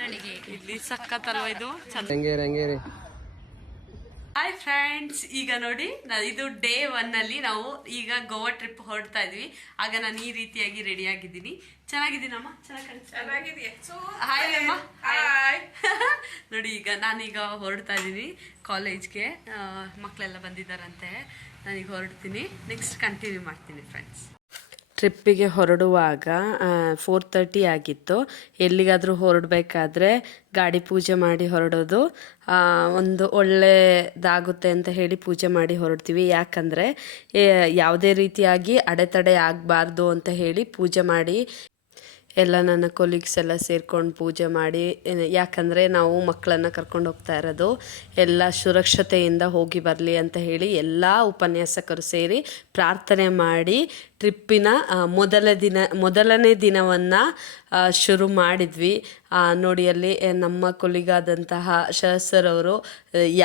ಉಚ್ಚಾರಣೆಗೆ ಇಲ್ಲಿ ಸಖತ್ತಲ್ವ ಇದು ರಂಗೇರಿ. Hi friends, ಈಗ ನೋಡಿ ಇದು ಡೇ 1 ಅಲ್ಲಿ ನಾವು ಈಗ ಗೋವಾ ಟ್ರಿಪ್ ಹೊರಡ್ತಾ ಇದ್ವಿ. ಆಗ ನಾನು ಈ ರೀತಿಯಾಗಿ ರೆಡಿ ಆಗಿದ್ದೀನಿ. ಚೆನ್ನಾಗಿದ್ದೀನಮ್ಮ? ಚೆನ್ನಾಗಿದೆಯಾ? ಹಾಯ್ ಅಮ್ಮ. ನೋಡಿ ಈಗ ನಾನೀಗ ಹೊರಡ್ತಾ ಇದ್ದೀನಿ ಕಾಲೇಜ್ಗೆ. ಮಕ್ಕಳೆಲ್ಲ ಬಂದಿದ್ದಾರಂತೆ. ನಾನೀಗ ಹೊರಡ್ತೀನಿ. ನೆಕ್ಸ್ಟ್ ಕಂಟಿನ್ಯೂ ಮಾಡ್ತೀನಿ ಫ್ರೆಂಡ್ಸ್. ಟ್ರಿಪ್ಪಿಗೆ ಹೊರಡುವಾಗ 4:30 ಆಗಿತ್ತು. ಎಲ್ಲಿಗಾದರೂ ಹೊರಡಬೇಕಾದ್ರೆ ಗಾಡಿ ಪೂಜೆ ಮಾಡಿ ಹೊರಡೋದು ಒಂದು ಒಳ್ಳೆಯದಾಗುತ್ತೆ ಅಂತ ಹೇಳಿ ಪೂಜೆ ಮಾಡಿ ಹೊರಡ್ತೀವಿ. ಯಾಕಂದರೆ ಯಾವುದೇ ರೀತಿಯಾಗಿ ಅಡೆತಡೆ ಆಗಬಾರ್ದು ಅಂತ ಹೇಳಿ ಪೂಜೆ ಮಾಡಿ ಎಲ್ಲ ನನ್ನ ಕೊಲೀಗ್ಸ್ ಎಲ್ಲ ಸೇರ್ಕೊಂಡು ಪೂಜೆ ಮಾಡಿ, ಯಾಕಂದರೆ ನಾವು ಮಕ್ಕಳನ್ನು ಕರ್ಕೊಂಡು ಹೋಗ್ತಾ ಇರೋದು ಎಲ್ಲ ಸುರಕ್ಷತೆಯಿಂದ ಹೋಗಿ ಬರಲಿ ಅಂತ ಹೇಳಿ ಎಲ್ಲ ಉಪನ್ಯಾಸಕರು ಸೇರಿ ಪ್ರಾರ್ಥನೆ ಮಾಡಿ ಟ್ರಿಪ್ಪಿನ ಮೊದಲನೇ ದಿನವನ್ನು ಶುರು ಮಾಡಿದ್ವಿ. ನೋಡಿ ಅಲ್ಲಿ ನಮ್ಮ ಕೊಲಿಗಾದಂತಹ ಸರ್ ಅವರು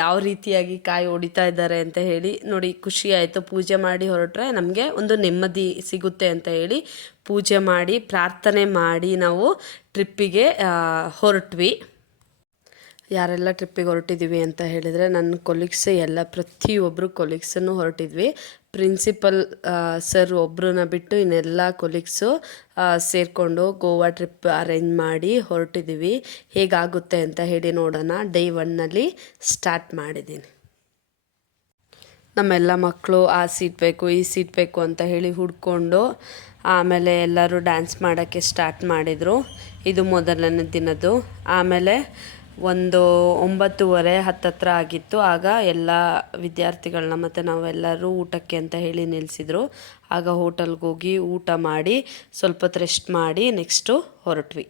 ಯಾವ ರೀತಿಯಾಗಿ ಕಾಯಿ ಹೊಡಿತಾ ಇದ್ದಾರೆ ಅಂತ ಹೇಳಿ ನೋಡಿ ಖುಷಿ ಆಯಿತು. ಪೂಜೆ ಮಾಡಿ ಹೊರಟ್ರೆ ನಮಗೆ ಒಂದು ನೆಮ್ಮದಿ ಸಿಗುತ್ತೆ ಅಂತ ಹೇಳಿ ಪೂಜೆ ಮಾಡಿ ಪ್ರಾರ್ಥನೆ ಮಾಡಿ ನಾವು ಟ್ರಿಪ್ಪಿಗೆ ಹೊರಟ್ವಿ. ಯಾರೆಲ್ಲ ಟ್ರಿಪ್ಪಿಗೆ ಹೊರಟಿದ್ದೀವಿ ಅಂತ ಹೇಳಿದರೆ ನನ್ನ ಕೊಲೀಗ್ಸ್ ಎಲ್ಲ ಪ್ರತಿಯೊಬ್ಬರು ಕೊಲೀಗ್ಸನ್ನು ಹೊರಟಿದ್ವಿ. ಪ್ರಿನ್ಸಿಪಲ್ ಸರ್ ಒಬ್ಬರನ್ನ ಬಿಟ್ಟು ಇನ್ನೆಲ್ಲ ಕೊಲೀಗ್ಸು ಸೇರಿಕೊಂಡು ಗೋವಾ ಟ್ರಿಪ್ ಅರೇಂಜ್ ಮಾಡಿ ಹೊರಟಿದ್ದೀವಿ. ಹೇಗಾಗುತ್ತೆ ಅಂತ ಹೇಳಿ ನೋಡೋಣ. ಡೇ 1 ಸ್ಟಾರ್ಟ್ ಮಾಡಿದ್ದೀನಿ. ನಮ್ಮೆಲ್ಲ ಮಕ್ಕಳು ಆ ಸೀಟ್ ಬೇಕು ಈ ಸೀಟ್ ಬೇಕು ಅಂತ ಹೇಳಿ ಹುಡ್ಕೊಂಡು ಆಮೇಲೆ ಎಲ್ಲರೂ ಡ್ಯಾನ್ಸ್ ಮಾಡೋಕ್ಕೆ ಸ್ಟಾರ್ಟ್ ಮಾಡಿದರು. ಇದು ಮೊದಲನೇ ದಿನದ್ದು. ಆಮೇಲೆ ಒಂದು 9:30 ಹತ್ತತ್ರ ಆಗಿತ್ತು. ಆಗ ಎಲ್ಲ ವಿದ್ಯಾರ್ಥಿಗಳನ್ನ ಮತ್ತು ನಾವೆಲ್ಲರೂ ಊಟಕ್ಕೆ ಅಂತ ಹೇಳಿ ನಿಲ್ಲಿಸಿದ್ರು. ಆಗ ಹೋಟೆಲ್ಗೆ ಹೋಗಿ ಊಟ ಮಾಡಿ ಸ್ವಲ್ಪ ಹೊತ್ತು ರೆಸ್ಟ್ ಮಾಡಿ ನೆಕ್ಸ್ಟು ಹೊರಟ್ವಿ.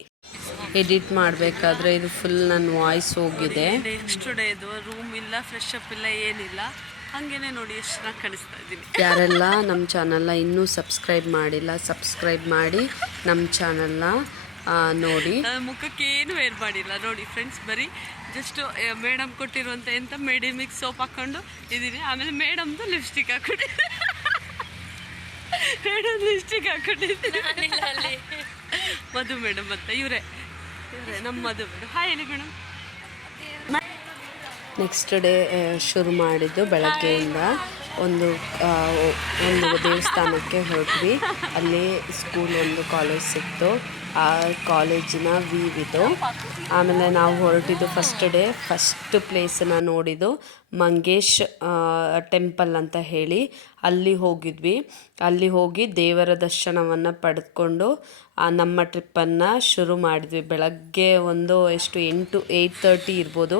ಎಡಿಟ್ ಮಾಡಬೇಕಾದ್ರೆ ಇದು ಫುಲ್ ನನ್ನ ವಾಯ್ಸ್ ಹೋಗಿದೆ. ನೆಕ್ಸ್ಟ್ ಡೇ ಇದು ರೂಮ್ ಇಲ್ಲ, ಫ್ರೆಶ್ ಅಪ್ ಇಲ್ಲ, ಏನಿಲ್ಲ. ಹಾಗೇನೆ ನೋಡಿ ಎಷ್ಟು ಚೆನ್ನಾಗಿ ಕಾಣಿಸ್ತಾ ಇದ್ದೀನಿ. ಯಾರೆಲ್ಲ ನಮ್ಮ ಚಾನಲ್ನ ಇನ್ನೂ ಸಬ್ಸ್ಕ್ರೈಬ್ ಮಾಡಿಲ್ಲ, ಸಬ್ಸ್ಕ್ರೈಬ್ ಮಾಡಿ ನಮ್ಮ ಚಾನಲ್ನ ನೋಡಿ. ಮುಖಕ್ಕೆ ಏನು ವೇರ್ ಮಾಡಿಲ್ಲ ನೋಡಿ ಫ್ರೆಂಡ್ಸ್. ಬರೀ ಜಸ್ಟ್ ಮೇಡಮ್ ಕೊಟ್ಟಿರುವಂಥ ಎಂಥ ಮೆಡಿಮಿಕ್ಸ್ ಸೋಪ್ ಹಾಕ್ಕೊಂಡು ಇದ್ದೀನಿ. ಆಮೇಲೆ ಮೇಡಮ್ದು ಲಿಪ್ಸ್ಟಿಕ್ ಹಾಕ್ಕೊಂಡಿದ್ದೀನಿ. ಮೇಡಮ್ ಲಿಪ್ಸ್ಟಿಕ್ ಹಾಕ್ಕೊಂಡಿದ್ದೀನಿ. ಮಧು ಮೇಡಮ್ ಅಂತ ಇವರೇ ನಮ್ಮ ಮಧು ಮೇಡಮ್. ಹಾಯ್ ಹೇಳಿ ಮೇಡಮ್. ನೆಕ್ಸ್ಟ್ ಡೇ ಶುರು ಮಾಡಿದ್ದು ಬೆಳಗ್ಗೆಯಿಂದ ಒಂದು ದೇವಸ್ಥಾನಕ್ಕೆ ಹೊರಟ್ವಿ. ಅಲ್ಲಿ ಸ್ಕೂಲ್ ಒಂದು ಕಾಲೇಜ್ ಸಿಕ್ತು. ಆ ಕಾಲೇಜಿನ ಇದು. ಆಮೇಲೆ ನಾವು ಹೊರಟಿದ್ದು ಫಸ್ಟ್ ಪ್ಲೇಸನ್ನು ನೋಡಿದ್ದು ಮಂಗೇಶ್ ಟೆಂಪಲ್ ಅಂತ ಹೇಳಿ ಅಲ್ಲಿ ಹೋಗಿದ್ವಿ. ಅಲ್ಲಿ ಹೋಗಿ ದೇವರ ದರ್ಶನವನ್ನು ಪಡೆದುಕೊಂಡು ನಮ್ಮ ಟ್ರಿಪ್ಪನ್ನು ಶುರು ಮಾಡಿದ್ವಿ. ಬೆಳಗ್ಗೆ ಒಂದು 8:30 ಇರ್ಬೋದು.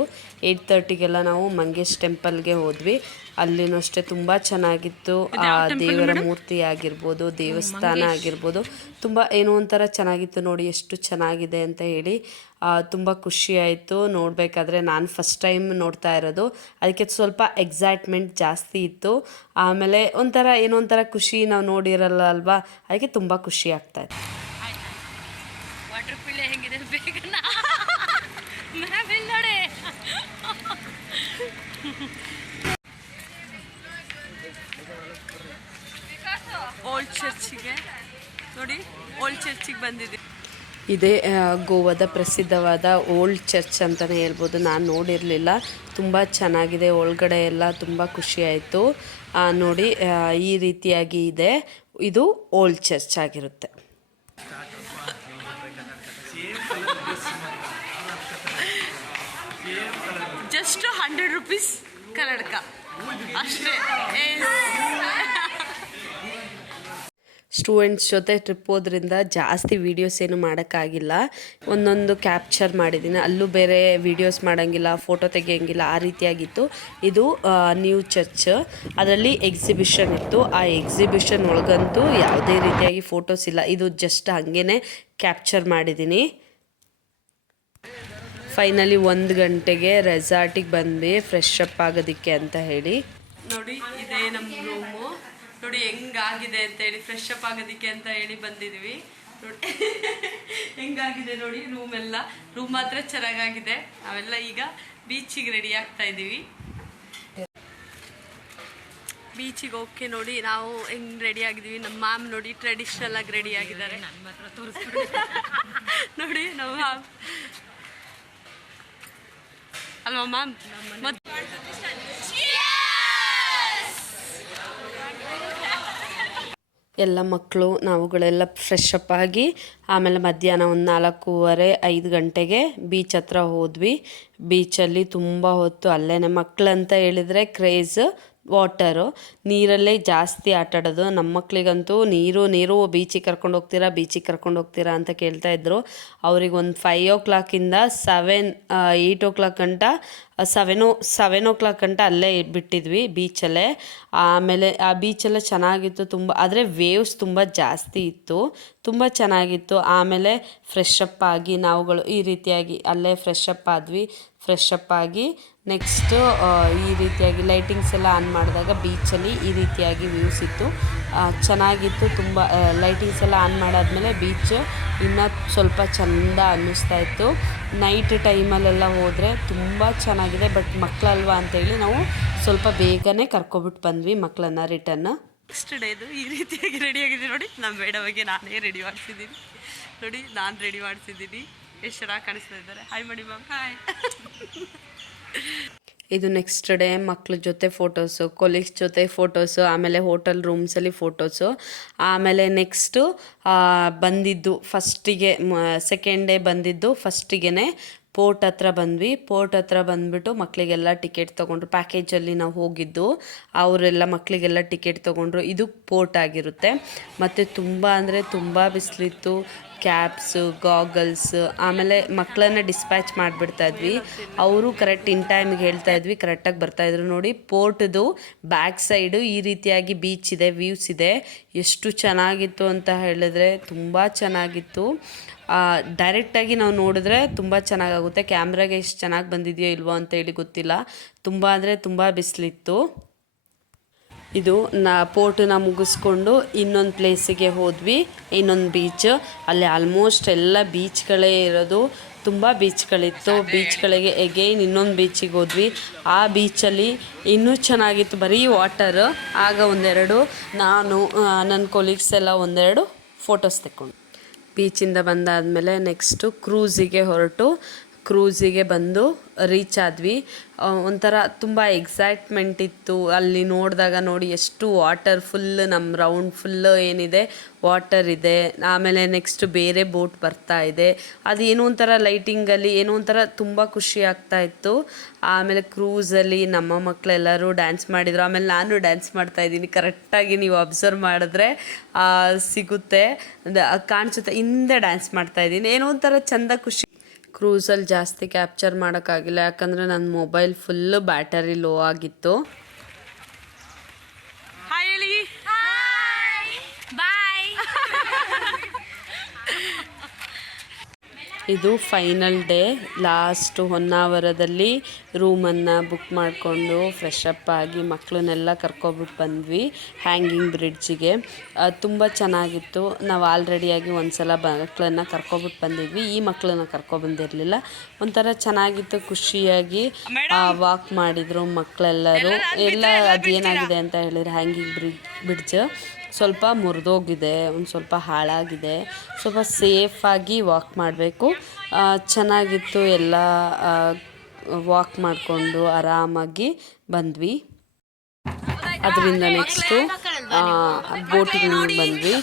8:30ಗೆಲ್ಲ ನಾವು ಮಂಗೇಶ್ ಟೆಂಪಲ್ಗೆ ಹೋದ್ವಿ. ಅಲ್ಲಿನೂ ಅಷ್ಟೇ ತುಂಬ ಚೆನ್ನಾಗಿತ್ತು. ಆ ದೇವರ ಮೂರ್ತಿ ಆಗಿರ್ಬೋದು, ದೇವಸ್ಥಾನ ಆಗಿರ್ಬೋದು, ತುಂಬ ಏನೋ ಒಂಥರ ಚೆನ್ನಾಗಿತ್ತು. ನೋಡಿ ಎಷ್ಟು ಚೆನ್ನಾಗಿದೆ ಅಂತ ಹೇಳಿ ತುಂಬ ಖುಷಿಯಾಯಿತು ನೋಡಬೇಕಾದ್ರೆ. ನಾನು ಫಸ್ಟ್ ಟೈಮ್ ನೋಡ್ತಾ ಇರೋದು, ಅದಕ್ಕೆ ಸ್ವಲ್ಪ ಎಕ್ಸೈಟ್ಮೆಂಟ್ ಜಾಸ್ತಿ ಇತ್ತು. ಆಮೇಲೆ ಒಂಥರ ಏನೋ ಒಂಥರ ಖುಷಿ, ನಾವು ನೋಡಿರಲ್ಲ ಅಲ್ವಾ, ಅದಕ್ಕೆ ತುಂಬ ಖುಷಿ ಆಗ್ತಾಯಿತ್ತು. ಓಲ್ಡ್ ಚರ್ಚಿಗೆ ನೋಡಿ, ಓಲ್ಡ್ ಚರ್ಚಿಗೆ ಬಂದಿದೆ. ಇದೇ ಗೋವಾದ ಪ್ರಸಿದ್ಧವಾದ ಓಲ್ಡ್ ಚರ್ಚ್ ಅಂತಲೇ ಹೇಳ್ಬೋದು. ನಾನು ನೋಡಿರಲಿಲ್ಲ, ತುಂಬ ಚೆನ್ನಾಗಿದೆ. ಒಳಗಡೆ ಎಲ್ಲ ತುಂಬ ಖುಷಿಯಾಯಿತು ನೋಡಿ. ಈ ರೀತಿಯಾಗಿ ಇದೆ. ಇದು ಓಲ್ಡ್ ಚರ್ಚ್ ಆಗಿರುತ್ತೆ. ಜಸ್ಟ್ 100 ರೂಪೀಸ್ ಕನ್ನಡಕ ಅಷ್ಟೇ. ಸ್ಟೂಡೆಂಟ್ಸ್ ಜೊತೆ ಟ್ರಿಪ್ ಹೋದ್ರಿಂದ ಜಾಸ್ತಿ ವೀಡಿಯೋಸ್ ಏನು ಮಾಡೋಕ್ಕಾಗಿಲ್ಲ. ಒಂದೊಂದು ಕ್ಯಾಪ್ಚರ್ ಮಾಡಿದ್ದೀನಿ. ಅಲ್ಲೂ ಬೇರೆ ವೀಡಿಯೋಸ್ ಮಾಡೋಂಗಿಲ್ಲ, ಫೋಟೋ ತೆಗಿಯೋಂಗಿಲ್ಲ, ಆ ರೀತಿಯಾಗಿತ್ತು. ಇದು ನ್ಯೂ ಚರ್ಚ್. ಅದರಲ್ಲಿ ಎಕ್ಸಿಬಿಷನ್ ಇತ್ತು. ಆ ಎಕ್ಸಿಬಿಷನ್ ಒಳಗಂತೂ ಯಾವುದೇ ರೀತಿಯಾಗಿ ಫೋಟೋಸ್ ಇಲ್ಲ. ಇದು ಜಸ್ಟ್ ಹಾಗೇ ಕ್ಯಾಪ್ಚರ್ ಮಾಡಿದ್ದೀನಿ. ಫೈನಲಿ 1 ಗಂಟೆಗೆ ರೆಸಾರ್ಟಿಗೆ ಬಂದ್ವಿ ಫ್ರೆಶ್ ಅಪ್ ಆಗೋದಕ್ಕೆ ಅಂತ ಹೇಳಿ. ನೋಡಿ ಇದೇ ನಮ್ಮ ರೂಮು. ನೋಡಿ ಹೆಂಗಾಗಿದೆ ಅಂತ ಹೇಳಿ, ಫ್ರೆಶ್ ಅಪ್ ಆಗೋದಕ್ಕೆ ಅಂತ ಹೇಳಿ ಬಂದಿದ್ವಿ. ನೋಡಿ ಹೆಂಗಾಗಿದೆ ನೋಡಿ ರೂಮ್ ಮಾತ್ರ ಚೆನ್ನಾಗಾಗಿದೆ. ನಾವೆಲ್ಲ ಈಗ ಬೀಚಿಗೆ ರೆಡಿ ಆಗ್ತಾ ಇದ್ದೀವಿ. ಬೀಚಿಗೆ ಓಕೆ ನೋಡಿ ನಾವು ಹೆಂಗೆ ರೆಡಿ ಆಗಿದ್ದೀವಿ. ನಮ್ಮ ಮ್ಯಾಮ್ ನೋಡಿ ಟ್ರೆಡಿಷ್ನಲ್ ಆಗಿ ರೆಡಿ ಆಗಿದ್ದಾರೆ. ನೋಡಿ ನಮ್ಮ ಅಲ್ವಾ ಮ್ಯಾಮ್? ಎಲ್ಲ ಮಕ್ಕಳು ನಾವುಗಳೆಲ್ಲ ಫ್ರೆಶ್ ಅಪ್ ಆಗಿ ಆಮೇಲೆ ಮಧ್ಯಾಹ್ನ ಒಂದು 4:15 ಗಂಟೆಗೆ ಬೀಚ್ ಹತ್ರ ಹೋದ್ವಿ. ಬೀಚಲ್ಲಿ ತುಂಬ ಹೊತ್ತು ಅಲ್ಲೇ ಮಕ್ಕಳಂತ ಹೇಳಿದರೆ ಕ್ರೇಜ್ ವಾಟರು, ನೀರಲ್ಲೇ ಜಾಸ್ತಿ ಆಟಾಡೋದು. ನಮ್ಮ ಮಕ್ಕಳಿಗಂತೂ ನೀರು ಬೀಚಿಗೆ ಕರ್ಕೊಂಡು ಹೋಗ್ತೀರಾ ಅಂತ ಕೇಳ್ತಾ ಇದ್ರು. ಅವ್ರಿಗೆ ಒಂದು 5 o'clock-ಇಂದ 8 o'clock ಗಂಟ 7 o'clock ಗಂಟ ಅಲ್ಲೇ ಬಿಟ್ಟಿದ್ವಿ ಬೀಚಲ್ಲೇ. ಆಮೇಲೆ ಆ ಬೀಚೆಲ್ಲ ಚೆನ್ನಾಗಿತ್ತು ತುಂಬ, ಆದರೆ ವೇವ್ಸ್ ತುಂಬ ಜಾಸ್ತಿ ಇತ್ತು, ತುಂಬ ಚೆನ್ನಾಗಿತ್ತು. ಆಮೇಲೆ ಫ್ರೆಶ್ ಅಪ್ ಆಗಿ ನಾವುಗಳು ಈ ರೀತಿಯಾಗಿ ಅಲ್ಲೇ ಫ್ರೆಶ್ ಅಪ್ ಆಗಿ ನೆಕ್ಸ್ಟು ಈ ರೀತಿಯಾಗಿ ಲೈಟಿಂಗ್ಸ್ ಎಲ್ಲ ಆನ್ ಮಾಡಿದಾಗ ಬೀಚಲ್ಲಿ ಈ ರೀತಿಯಾಗಿ ವ್ಯೂಸ್ ಇತ್ತು, ಚೆನ್ನಾಗಿತ್ತು ತುಂಬ. ಲೈಟಿಂಗ್ಸ್ ಎಲ್ಲ ಆನ್ ಮಾಡಾದ್ಮೇಲೆ ಬೀಚ್ ಇನ್ನೂ ಸ್ವಲ್ಪ ಚೆಂದ ಅನ್ನಿಸ್ತಾ ಇತ್ತು. ನೈಟ್ ಟೈಮಲ್ಲೆಲ್ಲ ಹೋದರೆ ತುಂಬ ಚೆನ್ನಾಗಿದೆ. ಬಟ್ ಮಕ್ಕಳಲ್ವಾ ಅಂತೇಳಿ ನಾವು ಸ್ವಲ್ಪ ಬೇಗನೆ ಕರ್ಕೊಬಿಟ್ಟು ಬಂದ್ವಿ ಮಕ್ಕಳನ್ನ ರಿಟರ್ನ್. ನೆಕ್ಸ್ಟ್ ಡೇದು ಈ ರೀತಿಯಾಗಿ ರೆಡಿಯಾಗಿದ್ದೀನಿ ನೋಡಿ. ನಮ್ಮ ಮೇಡಮ್ಗೆ ನಾನೇ ರೆಡಿ ಮಾಡ್ತಿದ್ದೀನಿ ನೋಡಿ, ನಾನು ರೆಡಿ ಮಾಡ್ತಿದ್ದೀನಿ. ಎಷ್ಟು ಚೆನ್ನಾಗಿ ಕಾಣಿಸ್ತಾ ಇದ್ದಾರೆ. ಹಾಯ್ ಮಾಡಿ ಮ್ಯಾಮ್. ಹಾಯ್. ಇದು ನೆಕ್ಸ್ಟ್ ಡೇ ಮಕ್ಳ ಜೊತೆ ಫೋಟೋಸು, ಕೊಲೀಗ್ಸ್ ಜೊತೆ ಫೋಟೋಸು, ಆಮೇಲೆ ಹೋಟೆಲ್ ರೂಮ್ಸಲ್ಲಿ ಫೋಟೋಸು. ಆಮೇಲೆ ನೆಕ್ಸ್ಟು ಬಂದಿದ್ದು ಫಸ್ಟಿಗೆ, ಸೆಕೆಂಡ್ ಡೇ ಬಂದಿದ್ದು ಫಸ್ಟಿಗೆ ಪೋರ್ಟ್ ಹತ್ರ ಬಂದ್ವಿ. ಪೋರ್ಟ್ ಹತ್ರ ಬಂದುಬಿಟ್ಟು ಮಕ್ಕಳಿಗೆಲ್ಲ ಟಿಕೆಟ್ ತೊಗೊಂಡ್ರು. ಪ್ಯಾಕೇಜಲ್ಲಿ ನಾವು ಹೋಗಿದ್ದು, ಅವರೆಲ್ಲ ಮಕ್ಕಳಿಗೆಲ್ಲ ಟಿಕೆಟ್ ತೊಗೊಂಡ್ರು. ಇದು ಪೋರ್ಟ್ ಆಗಿರುತ್ತೆ. ಮತ್ತು ತುಂಬ ಅಂದರೆ ತುಂಬ ಬಿಸಿಲಿತ್ತು. ಕ್ಯಾಪ್ಸು, ಗಾಗಲ್ಸ್, ಆಮೇಲೆ ಮಕ್ಕಳನ್ನ ಡಿಸ್ಪ್ಯಾಚ್ ಮಾಡಿಬಿಡ್ತಾಯಿದ್ವಿ. ಅವರು ಕರೆಕ್ಟ್ ಇನ್ ಟೈಮಿಗೆ ಹೇಳ್ತಾಯಿದ್ವಿ, ಕರೆಕ್ಟಾಗಿ ಬರ್ತಾಯಿದ್ರು ನೋಡಿ. ಪೋರ್ಟ್ದು ಬ್ಯಾಕ್ ಸೈಡು ಈ ರೀತಿಯಾಗಿ ಬೀಚ್ ಇದೆ, ವ್ಯೂಸ್ ಇದೆ. ಎಷ್ಟು ಚೆನ್ನಾಗಿತ್ತು ಅಂತ ಹೇಳಿದ್ರೆ ತುಂಬ ಚೆನ್ನಾಗಿತ್ತು. ಡೈರೆಕ್ಟಾಗಿ ನಾವು ನೋಡಿದ್ರೆ ತುಂಬ ಚೆನ್ನಾಗಾಗುತ್ತೆ. ಕ್ಯಾಮ್ರಾಗೆ ಎಷ್ಟು ಚೆನ್ನಾಗಿ ಬಂದಿದೆಯೋ ಇಲ್ವೋ ಅಂತ ಹೇಳಿ ಗೊತ್ತಿಲ್ಲ. ತುಂಬ ಅಂದರೆ ತುಂಬ ಬಿಸಿಲಿತ್ತು. ಇದು ಪೋರ್ಟನ್ನ ಮುಗಿಸ್ಕೊಂಡು ಇನ್ನೊಂದು ಪ್ಲೇಸಿಗೆ ಹೋದ್ವಿ, ಇನ್ನೊಂದು ಬೀಚ್. ಅಲ್ಲಿ ಆಲ್ಮೋಸ್ಟ್ ಎಲ್ಲ ಬೀಚ್ಗಳೇ ಇರೋದು, ತುಂಬ ಬೀಚ್ಗಳಿತ್ತು. ಬೀಚ್ಗಳಿಗೆ ಎಗೈನ್ ಇನ್ನೊಂದು ಬೀಚಿಗೆ ಹೋದ್ವಿ. ಆ ಬೀಚಲ್ಲಿ ಇನ್ನೂ ಚೆನ್ನಾಗಿತ್ತು, ಬರೀ ವಾಟರ್. ಆಗ ಒಂದೆರಡು ನಾನು ನನ್ನ ಕೊಲೀಗ್ಸ್ ಎಲ್ಲ ಒಂದೆರಡು ಫೋಟೋಸ್ ತೆಕ್ಕೊಂಡು ಬೀಚಿಂದ ಬಂದಾದಮೇಲೆ ನೆಕ್ಸ್ಟು ಕ್ರೂಸಿಗೆ ಬಂದು ರೀಚ್ ಆದ್ವಿ. ಒಂಥರ ತುಂಬ ಎಕ್ಸೈಟ್ಮೆಂಟ್ ಇತ್ತು ಅಲ್ಲಿ ನೋಡಿದಾಗ. ನೋಡಿ ಎಷ್ಟು ವಾಟರ್ ಫುಲ್, ನಮ್ಮ ರೌಂಡ್ ಫುಲ್ಲು ಏನಿದೆ ವಾಟರ್ ಇದೆ. ಆಮೇಲೆ ನೆಕ್ಸ್ಟ್ ಬೇರೆ ಬೋಟ್ ಬರ್ತಾ ಇದೆ. ಅದು ಏನೋ ಒಂಥರ ಲೈಟಿಂಗಲ್ಲಿ ಏನೋ ಒಂಥರ ತುಂಬ ಖುಷಿ ಆಗ್ತಾ ಇತ್ತು. ಆಮೇಲೆ ಕ್ರೂಸಲ್ಲಿ ನಮ್ಮ ಮಕ್ಕಳೆಲ್ಲರೂ ಡ್ಯಾನ್ಸ್ ಮಾಡಿದರು. ಆಮೇಲೆ ನಾನು ಡ್ಯಾನ್ಸ್ ಮಾಡ್ತಾಯಿದ್ದೀನಿ. ಕರೆಕ್ಟಾಗಿ ನೀವು ಅಬ್ಸರ್ವ್ ಮಾಡಿದ್ರೆ ಸಿಗುತ್ತೆ, ಕಾಣಿಸುತ್ತೆ. ಹಿಂದೆ ಡ್ಯಾನ್ಸ್ ಮಾಡ್ತಾಯಿದ್ದೀನಿ. ಏನೋ ಒಂಥರ ಚೆಂದ, ಖುಷಿ. ಕ್ರೂಸಲ್ಲಿ ಜಾಸ್ತಿ ಕ್ಯಾಪ್ಚರ್ ಮಾಡೋಕ್ಕಾಗಿಲ್ಲ, ಯಾಕಂದರೆ ನನ್ನ ಮೊಬೈಲ್ ಫುಲ್ಲು ಬ್ಯಾಟರಿ ಲೋ ಆಗಿತ್ತು. ಹಾಯ್ ಹೇಳಿ. ಬಾಯ್. ಇದು ಫೈನಲ್ ಡೇ. ಲಾಸ್ಟ್ ಹೊನ್ನಾವರದಲ್ಲಿ ರೂಮನ್ನು ಬುಕ್ ಮಾಡಿಕೊಂಡು ಫ್ರೆಶ್ ಅಪ್ ಆಗಿ ಮಕ್ಕಳನ್ನೆಲ್ಲ ಕರ್ಕೊಬಿಟ್ಟು ಬಂದ್ವಿ ಹ್ಯಾಂಗಿಂಗ್ ಬ್ರಿಡ್ಜಿಗೆ. ತುಂಬ ಚೆನ್ನಾಗಿತ್ತು. ನಾವು ಆಲ್ರೆಡಿಯಾಗಿ ಒಂದು ಸಲ ಮಕ್ಕಳನ್ನ ಕರ್ಕೊಬಿಟ್ಟು ಬಂದಿದ್ವಿ. ಈ ಮಕ್ಕಳನ್ನ ಕರ್ಕೊಬಂದಿರಲಿಲ್ಲ. ಒಂಥರ ಚೆನ್ನಾಗಿತ್ತು, ಖುಷಿಯಾಗಿ ವಾಕ್ ಮಾಡಿದರು ಮಕ್ಕಳೆಲ್ಲರೂ. ಎಲ್ಲ ಅದೇನಾಗಿದೆ ಅಂತ ಹೇಳಿದ್ರೆ ಹ್ಯಾಂಗಿಂಗ್ ಬ್ರಿಡ್ಜ್ ಸ್ವಲ್ಪ ಮುರಿದೋಗಿದೆ, ಒಂದು ಸ್ವಲ್ಪ ಹಾಳಾಗಿದೆ. ಸ್ವಲ್ಪ ಸೇಫಾಗಿ ವಾಕ್ ಮಾಡಬೇಕು. ಚೆನ್ನಾಗಿತ್ತು. ಎಲ್ಲ ವಾಕ್ ಮಾಡಿಕೊಂಡು ಆರಾಮಾಗಿ ಬಂದ್ವಿ. ಅದರಿಂದ ನೆಕ್ಸ್ಟು ಬೋಟಿಂಗ್ ಬಂದ್ವಿ.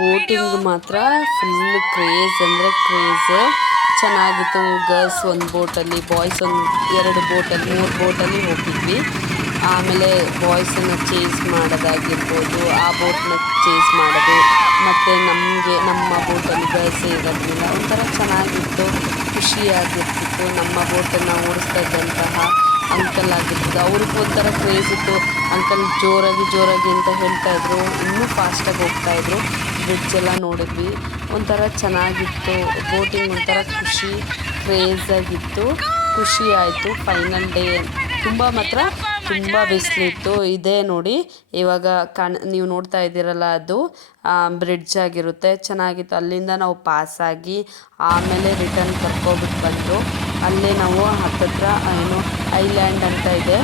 ಬೋಟಿಂಗ್ ಮಾತ್ರ ಫುಲ್ ಕ್ರೇಜ್ ಅಂದರೆ ಕ್ರೇಜ್. ಚೆನ್ನಾಗಿತ್ತು. ಗರ್ಲ್ಸ್ ಒಂದು ಬೋಟಲ್ಲಿ, ಬಾಯ್ಸ್ ಒಂದು 2 ಬೋಟಲ್ಲಿ, 3 ಬೋಟಲ್ಲಿ ಹೋಗಿದ್ವಿ. ಆಮೇಲೆ ಬಾಯ್ಸನ್ನು ಚೇಸ್ ಮಾಡೋದಾಗಿರ್ಬೋದು, ಆ ಬೋಟ್ನ ಚೇಸ್ ಮಾಡೋದು. ಮತ್ತು ನಮ್ಮ ಬೋಟಲ್ಲಿ ಗರ್ಲ್ಸೇ ಇರೋದಿಲ್ಲ. ಒಂಥರ ಚೆನ್ನಾಗಿತ್ತು, ಖುಷಿಯಾಗಿರ್ತಿತ್ತು. ನಮ್ಮ ಬೋಟನ್ನು ಓಡಿಸ್ತಾ ಇದ್ದಂತಹ ಅಂಕಲ್ ಆಗಿರ್ತಿತ್ತು, ಅವ್ರಿಗೂ ಒಂಥರ ಕ್ರೇಜ್ ಇತ್ತು. ಅಂಕಲ್ ಜೋರಾಗಿ ಅಂತ ಹೇಳ್ತಾಯಿದ್ರು, ಇನ್ನೂ ಫಾಸ್ಟಾಗಿ ಹೋಗ್ತಾಯಿದ್ರು. ಬ್ರಿಡ್ಜೆಲ್ಲ ನೋಡಿದ್ವಿ, ಒಂಥರ ಚೆನ್ನಾಗಿತ್ತು. ಬೋಟಿಂಗ್ ಒಂಥರ ಖುಷಿ, ಕ್ರೇಜಾಗಿತ್ತು, ಖುಷಿ ಆಯಿತು. ಫೈನಲ್ ಡೇ ತುಂಬ ಬಿಸಿಲಿತ್ತು. ಇದೇ ನೋಡಿ ಇವಾಗ ನೀವು ನೋಡ್ತಾ ಇದ್ದೀರಲ್ಲ, ಅದು ಬ್ರಿಡ್ಜ್ ಆಗಿರುತ್ತೆ. ಚೆನ್ನಾಗಿತ್ತು. ಅಲ್ಲಿಂದ ನಾವು ಪಾಸಾಗಿ ಆಮೇಲೆ ರಿಟರ್ನ್ ಕರ್ಕೊಬಿಟ್ಟು ಬಂದರು. ಅಲ್ಲೇ ನಾವು ಹತ್ತತ್ರ ಏನು ಐಲ್ಯಾಂಡ್ ಅಂತ ಇದೆ,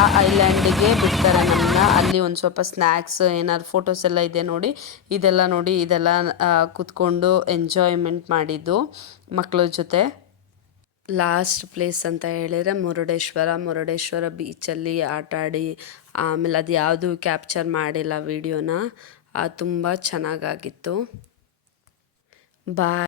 ಆ ಐಲ್ಯಾಂಡಿಗೆ ಬಿಡ್ತಾರೆ ನಮ್ಮನ್ನ. ಅಲ್ಲಿ ಒಂದು ಸ್ವಲ್ಪ ಸ್ನ್ಯಾಕ್ಸ್ ಏನಾದ್ರು ಫೋಟೋಸ್ ಎಲ್ಲ ಇದೆ ನೋಡಿ. ಇದೆಲ್ಲ ಕೂತ್ಕೊಂಡು ಎಂಜಾಯ್ಮೆಂಟ್ ಮಾಡಿದ್ದು ಮಕ್ಕಳ ಜೊತೆ. ಲಾಸ್ಟ್ ಪ್ಲೇಸ್ ಅಂತ ಹೇಳಿದರೆ ಮುರುಡೇಶ್ವರ ಬೀಚಲ್ಲಿ ಆಟ ಆಡಿ ಆಮೇಲೆ ಅದು ಯಾವುದು ಕ್ಯಾಪ್ಚರ್ ಮಾಡಿಲ್ಲ ವಿಡಿಯೋನ ತುಂಬ ಚೆನ್ನಾಗಾಗಿತ್ತು. ಬಾಯ್.